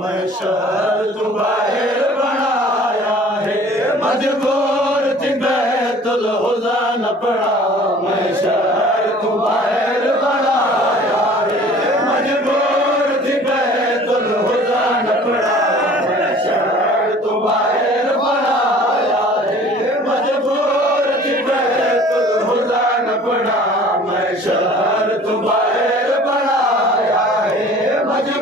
मैं शहर तू बाहर बनाया है, मजबूर थी बैतुल हुज़ा न पड़ा। मैं शहर तू बाहर बनाया है, मजबूर थी बैतुल हुज़ा न पड़ा। मैं शहर तू बाहर बनाया है, मजबूर थी बैतुल हुज़ा न पड़ा। मैं शहर तू बाहर बनाया है,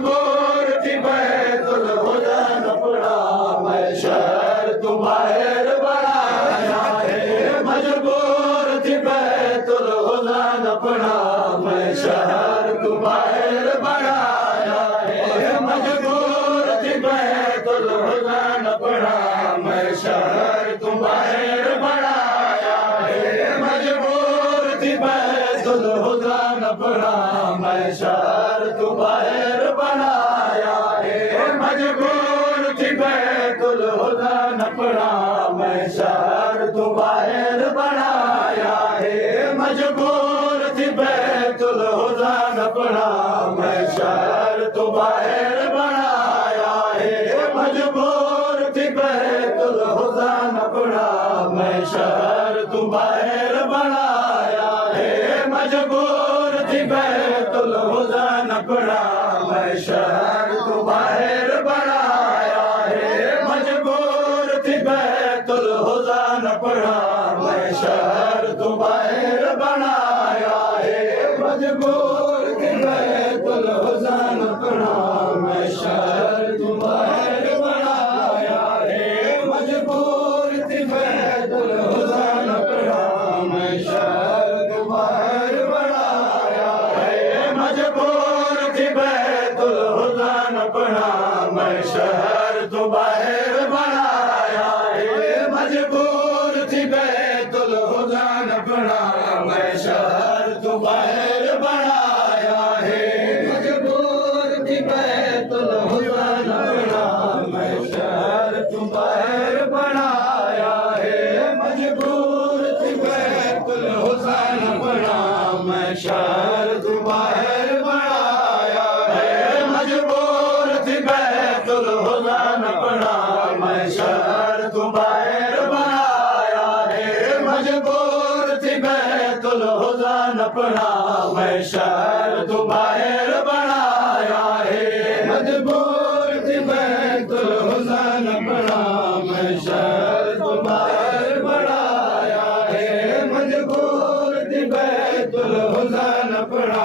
मजबूर थी बैतुल हुज़ा न पड़ा। मैं शहर तू बाहर बनाया है, मजबूर थी बैतुल हुज़ा न पड़ा। मैं शहर तू बाहर बनाया है, मजबूर थी बैतुल हुज़ा न पड़ा। मैं शहर तू बाहर बनाया है, मजबूर थी बैतुल हुज़ा न पड़ा। मैं शहर तू बाहर बनाया है, मजबूर थी बैतुल हुज़ा न पड़ा। मैं शहर तू बाहर बनाया है, मजबूर थी बैतुल हुज़ा न पड़ा। मैं शहर तू बाहर बनाया है, मजबूर थी बैतुल हुज़ा न पड़ा। मैं शहर तू बाहर बनाया है, मजबूर थी बैतुल हुज़ा न पड़ा। मैं शहर तू बाहर बनाया है, मजबूर थी बैतुल हुज़ा न पड़ा। मैं शहर तू बाहर बनाया है, मजबूर थी बैतुल हुज़ा न पड़ा। मैं शहर तू बाहर बनाया है, मजबूर थी बैतुल हुज़ा न पड़ा। मैं शहर तू बाहर बनाया है, मजबूर थी बैतुल हुज़ा न पड़ा। मैं शहर तू बाहर बनाया है, मजबूर थी बैतुल हुज़ा न पड़ा। मैं शहर तू बाहर बनाया है, मजबूर थी बैतुल हुज़ा न पड़ा। मैं शहर तू बाहर बनाया है, मजबूर थी बैतुल हुज़ा न पड़ा। मैं शहर तू बाहर बनाया है, मजबूर थी बैतुल हुज़ा न पड़ा। मैं शहर तू बाहर बनाया है, मजबूर थी बैतुल हुज़ा न पड़ा। मैं शहर तू बाहर बनाया है, मजबूर थी बैतुल हुज़ा न पड़ा। मैं शहर तू बाहर बनाया है, मजबूर थी बैतुल हुज़ा न पड़ा।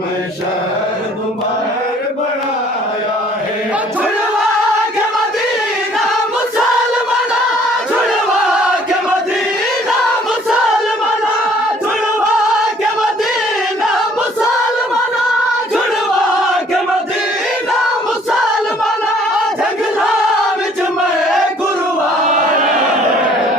मैं शहर तू बाहर बनाया है। छुड़वा के मदीना मुसलमाना, छुड़वा के मदीना मुसलमाना, छुड़वा के मदीना मुसलमाना, छुड़वा के मदीना मुसलमाना। जंगला विच मैं गुरुवाया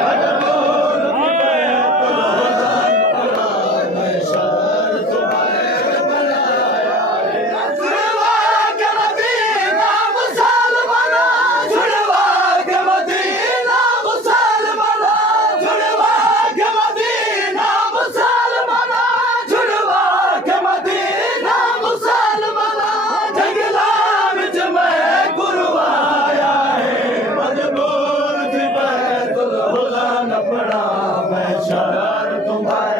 मजबूर थी बैतुल हुज़ा न पड़ा। मैं शहर तू बाहर बनाया है, छुड़वा के मदीना मुसलमाना, छुड़वा के मदीना मुसलमाना, छुड़वा के मदीना मुसलमाना, छुड़वा के मदीना मुसलमाना। जंगला विच मैं गुरुवाया है, मजबूर थी बैतुल हुज़ा न पड़ा। मैं शहर तू बाहर